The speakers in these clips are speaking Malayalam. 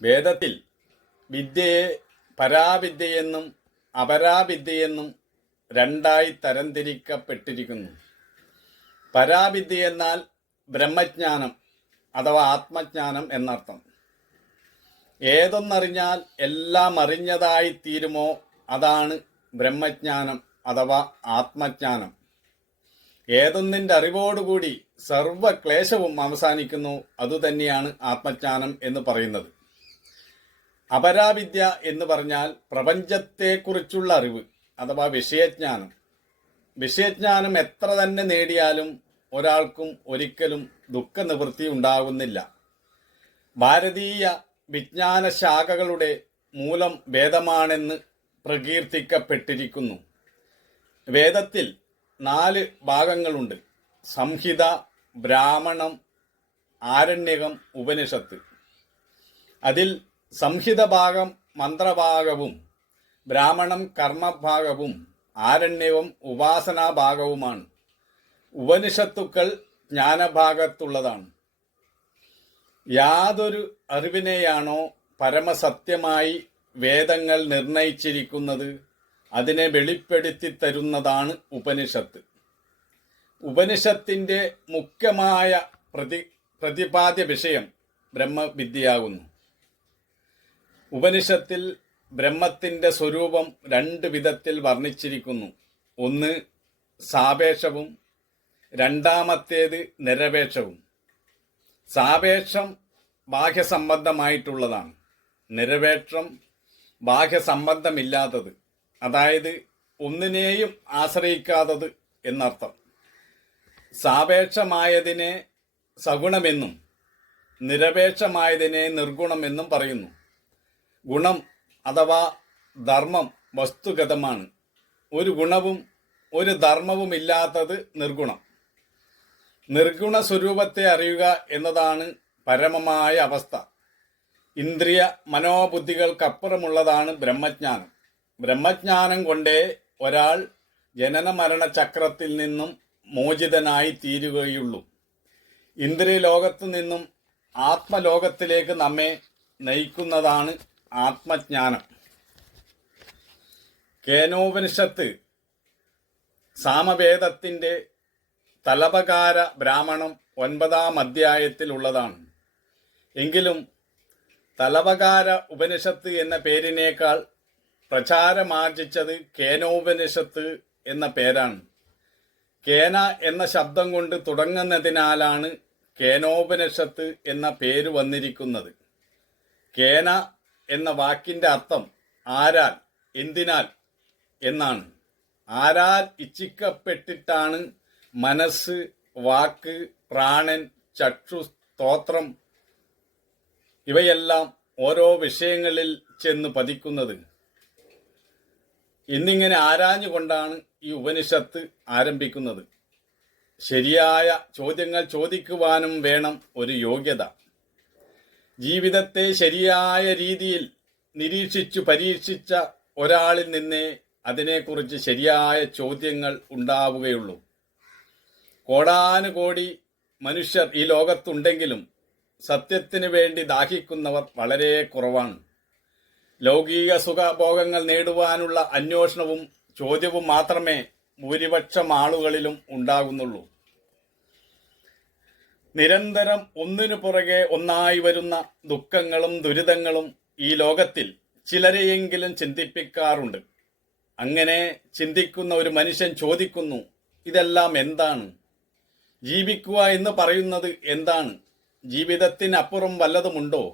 വേദത്തിൽ വിദ്യയെ പരാവിദ്യയെന്നും അപരാവിദ്യയെന്നും രണ്ടായി തരംതിരിക്കപ്പെട്ടിരിക്കുന്നു. പരാവിദ്യ എന്നാൽ ബ്രഹ്മജ്ഞാനം അഥവാ ആത്മജ്ഞാനം എന്നർത്ഥം. ഏതൊന്നറിഞ്ഞാൽ എല്ലാം അറിഞ്ഞതായി തീരുമോ അതാണ് ബ്രഹ്മജ്ഞാനം അഥവാ ആത്മജ്ഞാനം. ഏതൊന്നിൻ്റെ അറിവോടുകൂടി സർവക്ലേശവും അവസാനിക്കുന്നു, അതുതന്നെയാണ് ആത്മജ്ഞാനം എന്ന് പറയുന്നത്. അപരാവിദ്യ എന്ന് പറഞ്ഞാൽ പ്രപഞ്ചത്തെക്കുറിച്ചുള്ള അറിവ് അഥവാ വിഷയജ്ഞാനം. വിഷയജ്ഞാനം എത്ര തന്നെ നേടിയാലും ഒരാൾക്കും ഒരിക്കലും ദുഃഖനിവൃത്തി ഉണ്ടാകുന്നില്ല. ഭാരതീയ വിജ്ഞാന ശാഖകളുടെ മൂലം വേദമാണെന്ന് പ്രകീർത്തിക്കപ്പെട്ടിരിക്കുന്നു. വേദത്തിൽ 4 ഭാഗങ്ങളുണ്ട്: സംഹിത, ബ്രാഹ്മണം, ആരണ്യകം, ഉപനിഷത്ത്. അതിൽ സംഹിത ഭാഗം മന്ത്രഭാഗവും ബ്രാഹ്മണം കർമ്മഭാഗവും ആരണ്യവും ഉപാസനാഭാഗവുമാണ്. ഉപനിഷത്തുക്കൾ ജ്ഞാനഭാഗത്തുള്ളതാണ്. യാതൊരു അറിവിനെയാണോ പരമസത്യമായി വേദങ്ങൾ നിർണയിച്ചിരിക്കുന്നത് അതിനെ വെളിപ്പെടുത്തി തരുന്നതാണ് ഉപനിഷത്ത്. ഉപനിഷത്തിൻ്റെ മുഖ്യമായ പ്രതിപാദ്യ വിഷയം ബ്രഹ്മവിദ്യയാകുന്നു. ഉപനിഷത്തിൽ ബ്രഹ്മത്തിൻ്റെ സ്വരൂപം 2 വിധത്തിൽ വർണ്ണിച്ചിരിക്കുന്നു. ഒന്ന് സാപേക്ഷവും രണ്ടാമത്തേത് നിരപേക്ഷവും. സാപേക്ഷം ബാഹ്യസംബന്ധമായിട്ടുള്ളതാണ്. നിരപേക്ഷം ബാഹ്യസംബന്ധമില്ലാത്തത്, അതായത് ഒന്നിനെയും ആശ്രയിക്കാത്തത് എന്നർത്ഥം. സാപേക്ഷമായതിനെ സഗുണമെന്നും നിരപേക്ഷമായതിനെ നിർഗുണമെന്നും പറയുന്നു. ഗുണം അഥവാ ധർമ്മം വസ്തുഗതമാണ്. ഒരു ഗുണവും ഒരു ധർമ്മവും ഇല്ലാത്തത് നിർഗുണം. നിർഗുണ സ്വരൂപത്തെ അറിയുക എന്നതാണ് പരമമായ അവസ്ഥ. ഇന്ദ്രിയ മനോബുദ്ധികൾക്കപ്പുറമുള്ളതാണ് ബ്രഹ്മജ്ഞാനം. ബ്രഹ്മജ്ഞാനം കൊണ്ടേ ഒരാൾ ജനന മരണ ചക്രത്തിൽ നിന്നും മോചിതനായി തീരുകയുള്ളൂ. ഇന്ദ്രിയ ലോകത്തു നിന്നും ആത്മലോകത്തിലേക്ക് നമ്മെ നയിക്കുന്നതാണ് ആത്മജ്ഞാനം. കേനോപനിഷത്ത് സാമവേദത്തിൻ്റെ തലപകാര ബ്രാഹ്മണം 9-ാം അധ്യായത്തിലുള്ളതാണ്. എങ്കിലും തലപകാര ഉപനിഷത്ത് എന്ന പേരിനേക്കാൾ പ്രചാരമാർജിച്ചത് കേനോപനിഷത്ത് എന്ന പേരാണ്. കേന എന്ന ശബ്ദം കൊണ്ട് തുടങ്ങുന്നതിനാലാണ് കേനോപനിഷത്ത് എന്ന പേര് വന്നിരിക്കുന്നത്. കേന എന്ന വാക്കിൻ്റെ അർത്ഥം ആരാൽ, എന്തിനാൽ എന്നാണ്. ആരാൽ ഇച്ഛിക്കപ്പെട്ടിട്ടാണ് മനസ്സ്, വാക്ക്, പ്രാണൻ, ചക്ഷു, സ്തോത്രം ഇവയെല്ലാം ഓരോ വിഷയങ്ങളിൽ ചെന്ന് പതിക്കുന്നത് എന്നിങ്ങനെ ആരാഞ്ഞുകൊണ്ടാണ് ഈ ഉപനിഷത്ത് ആരംഭിക്കുന്നത്. ശരിയായ ചോദ്യങ്ങൾ ചോദിക്കുവാനും വേണം ഒരു യോഗ്യത. ജീവിതത്തെ ശരിയായ രീതിയിൽ നിരീക്ഷിച്ചു പരീക്ഷിച്ച ഒരാളിൽ നിന്നേ അതിനെക്കുറിച്ച് ശരിയായ ചോദ്യങ്ങൾ ഉണ്ടാവുകയുള്ളൂ. കോടാനുകോടി മനുഷ്യർ ഈ ലോകത്തുണ്ടെങ്കിലും സത്യത്തിന് വേണ്ടി ദാഹിക്കുന്നവർ വളരെ കുറവാണ്. ലൗകിക സുഖഭോഗങ്ങൾ നേടുവാനുള്ള അന്വേഷണവും ചോദ്യവും മാത്രമേ ഭൂരിപക്ഷം ആളുകളിലും ഉണ്ടാകുന്നുള്ളൂ. നിരന്തരം ഒന്നിനു പുറകെ ഒന്നായി വരുന്ന ദുഃഖങ്ങളും ദുരിതങ്ങളും ഈ ലോകത്തിൽ ചിലരെയെങ്കിലും ചിന്തിപ്പിക്കാറുണ്ട്. അങ്ങനെ ചിന്തിക്കുന്ന ഒരു മനുഷ്യൻ ചോദിക്കുന്നു, ഇതെല്ലാം എന്താണ്? ജീവിക്കുക എന്ന് പറയുന്നത് എന്താണ്? ജീവിതത്തിനപ്പുറം വല്ലതുമുണ്ടോ?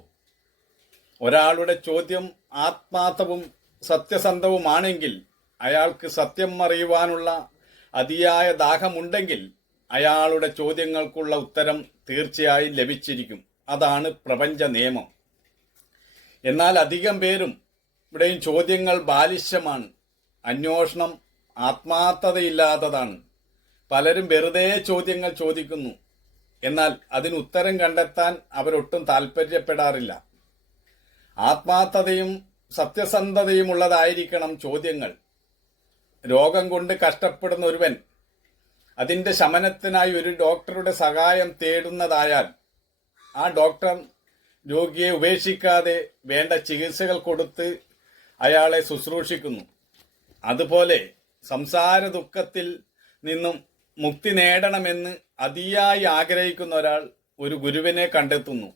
ഒരാളുടെ ചോദ്യം ആത്മാർത്ഥവും സത്യസന്ധവുമാണെങ്കിൽ, അയാൾക്ക് സത്യം അറിയുവാനുള്ള അതിയായ ദാഹമുണ്ടെങ്കിൽ അയാളുടെ ചോദ്യങ്ങൾക്കുള്ള ഉത്തരം തീർച്ചയായും ലഭിച്ചിരിക്കും. അതാണ് പ്രപഞ്ച നിയമം. എന്നാൽ അധികം പേരും ഇവിടെയും ചോദ്യങ്ങൾ ബാലിശ്യമാണ്. അന്വേഷണം ആത്മാർത്ഥതയില്ലാത്തതാണ്. പലരും വെറുതെ ചോദ്യങ്ങൾ ചോദിക്കുന്നു, എന്നാൽ അതിന് ഉത്തരം കണ്ടെത്താൻ അവരൊട്ടും താല്പര്യപ്പെടാറില്ല. ആത്മാർത്ഥതയും സത്യസന്ധതയും ഉള്ളതായിരിക്കണം ചോദ്യങ്ങൾ. രോഗം കൊണ്ട് കഷ്ടപ്പെടുന്ന ഒരുവൻ അതിൻ്റെ ശമനത്തിനായി ഒരു ഡോക്ടറുടെ സഹായം തേടുന്നതായാൽ ആ ഡോക്ടർ രോഗിയെ ഉപേക്ഷിക്കാതെ വേണ്ട ചികിത്സകൾ കൊടുത്ത് അയാളെ ശുശ്രൂഷിക്കുന്നു. അതുപോലെ സംസാര ദുഃഖത്തിൽ നിന്നും മുക്തി നേടണമെന്ന് അതിയായി ആഗ്രഹിക്കുന്ന ഒരാൾ ഒരു ഗുരുവിനെ കണ്ടെത്തുന്നു.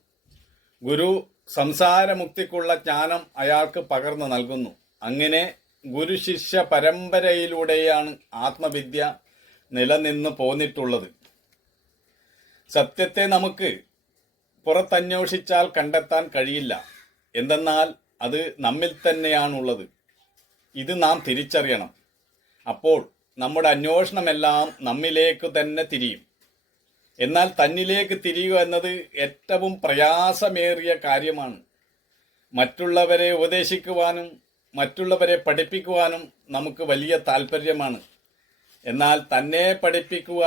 ഗുരു സംസാരമുക്തിക്കുള്ള ജ്ഞാനം അയാൾക്ക് പകർന്നു നൽകുന്നു. അങ്ങനെ ഗുരു ശിഷ്യ പരമ്പരയിലൂടെയാണ് ആത്മവിദ്യ നിലനിന്ന് പോന്നിട്ടുള്ളത്. സത്യത്തെ നമുക്ക് പുറത്തന്വേഷിച്ചാൽ കണ്ടെത്താൻ കഴിയില്ല. എന്തെന്നാൽ അത് നമ്മിൽ തന്നെയാണുള്ളത്. ഇത് നാം തിരിച്ചറിയണം. അപ്പോൾ നമ്മുടെ അന്വേഷണമെല്ലാം നമ്മിലേക്ക് തന്നെ തിരിയും. എന്നാൽ തന്നിലേക്ക് തിരിയുക എന്നത് ഏറ്റവും പ്രയാസമേറിയ കാര്യമാണ്. മറ്റുള്ളവരെ ഉപദേശിക്കുവാനും മറ്റുള്ളവരെ പഠിപ്പിക്കുവാനും നമുക്ക് വലിയ താല്പര്യമാണ്. എന്നാൽ തന്നെ പഠിപ്പിക്കുക,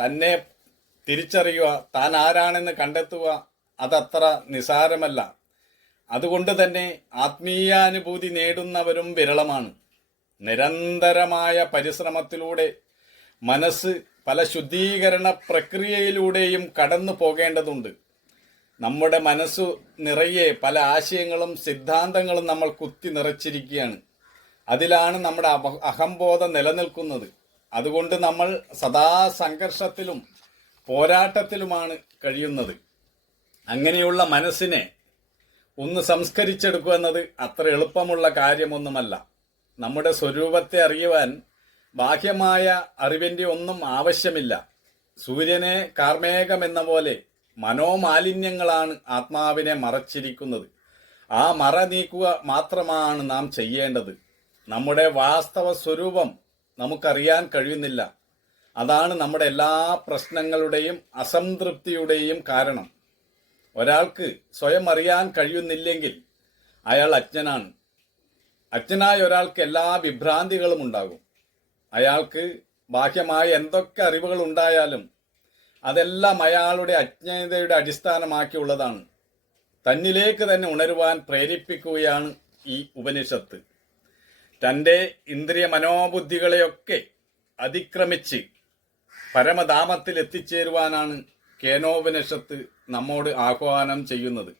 തന്നെ തിരിച്ചറിയുക, താൻ ആരാണെന്ന് കണ്ടെത്തുക അതത്ര നിസാരമല്ല. അതുകൊണ്ട് തന്നെ ആത്മീയാനുഭൂതി നേടുന്നവരും വിരളമാണ്. നിരന്തരമായ പരിശ്രമത്തിലൂടെ മനസ്സ് പല ശുദ്ധീകരണ പ്രക്രിയയിലൂടെയും കടന്നു പോകേണ്ടതുണ്ട്. നമ്മുടെ മനസ്സു നിറയെ പല ആശയങ്ങളും സിദ്ധാന്തങ്ങളും നമ്മൾ കുത്തി നിറച്ചിരിക്കുകയാണ്. അതിലാണ് നമ്മുടെ അഹംബോധം നിലനിൽക്കുന്നത്. അതുകൊണ്ട് നമ്മൾ സദാ സംഘർഷത്തിലും പോരാട്ടത്തിലുമാണ് കഴിയുന്നത്. അങ്ങനെയുള്ള മനസ്സിനെ ഒന്ന് സംസ്കരിച്ചെടുക്കുക എന്നത് അത്ര എളുപ്പമുള്ള കാര്യമൊന്നുമല്ല. നമ്മുടെ സ്വരൂപത്തെ അറിയുവാൻ ബാഹ്യമായ അറിവിൻ്റെ ഒന്നും ആവശ്യമില്ല. സൂര്യനെ കാർമേഘമെന്ന പോലെ മനോമാലിന്യങ്ങളാണ് ആത്മാവിനെ മറച്ചിരിക്കുന്നത്. ആ മറ നീക്കുക മാത്രമാണ് നാം ചെയ്യേണ്ടത്. നമ്മുടെ വാസ്തവ സ്വരൂപം നമുക്കറിയാൻ കഴിയുന്നില്ല. അതാണ് നമ്മുടെ എല്ലാ പ്രശ്നങ്ങളുടെയും അസംതൃപ്തിയുടെയും കാരണം. ഒരാൾക്ക് സ്വയം അറിയാൻ കഴിയുന്നില്ലെങ്കിൽ അയാൾ അജ്ഞനാണ്. അജ്ഞനായ ഒരാൾക്ക് എല്ലാ വിഭ്രാന്തികളും ഉണ്ടാകും. അയാൾക്ക് ബാഹ്യമായ എന്തൊക്കെ അറിവുകൾ ഉണ്ടായാലും അതെല്ലാം അയാളുടെ അജ്ഞതയുടെ അടിസ്ഥാനമാക്കിയുള്ളതാണ്. തന്നിലേക്ക് തന്നെ ഉണരുവാൻ പ്രേരിപ്പിക്കുകയാണ് ഈ ഉപനിഷത്ത്. തൻ്റെ ഇന്ദ്രിയ മനോബുദ്ധികളെയൊക്കെ അതിക്രമിച്ച് പരമധാമത്തിൽ എത്തിച്ചേരുവാനാണ് കേനോപനിഷത്ത് നമ്മോട് ആഹ്വാനം ചെയ്യുന്നത്.